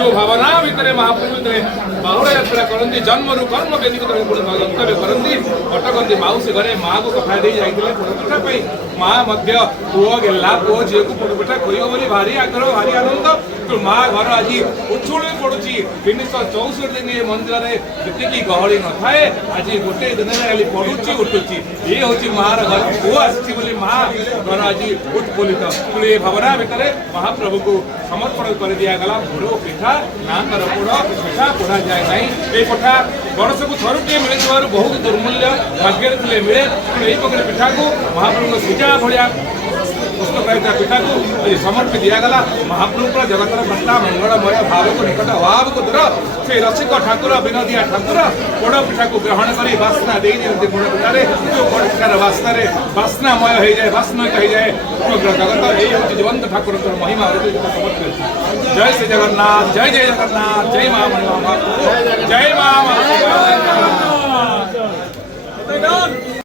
जो भावना भितर महाप्रभु बाहुड़ा यात्रा करती जन्मरू कर्म व्यतीत गंतव्य करती अटकती मौसी घरे माँ को कथा दे जाते पोड़पिठा माँ पुओ गेला पुओ झील को पोड़पिठा खोल भारी आग्रह भारी आनंद तो माँ घर आज उछुल पड़ुची 364 दिन ये मंदिर में जी गहली न थाए आज गोटे दिन खाली पड़ुची उठुची ये हूँ माँ घर पुओ आसी माँ घर आज उत्फुल्लित ये भावना भितर महाप्रभु को समर्पण कर दिगला पोड़ पिठा नाकर पोड़ पिठा पोड़ा जाए ना ये पिठा वर्ष को थरुटे मिले बहुत दुर्मूल्य भाग्य मिले यही प्रकार पिठा को महाप्रभु सीजा भाया पुस्तक पिठा को समर्पित दिगला महाप्रभु जगतर भट्टा मंगलमय भाव को निकट अभाव को दूर से रसिक ठाकुर विनोदिया ठाकुर पोड़ पिठा को ग्रहण कर बास्ना दे दिखते पोड़ पिठार जो पोड़ पिठार बास्नार बास्नामय हो जाए बास्मयित हो जाए समग्र जगत यही हूँ जीवंत ठाकुर महिमा समर्पित जय श्री जगन्नाथ जय जय जगन्नाथ जय माँ जय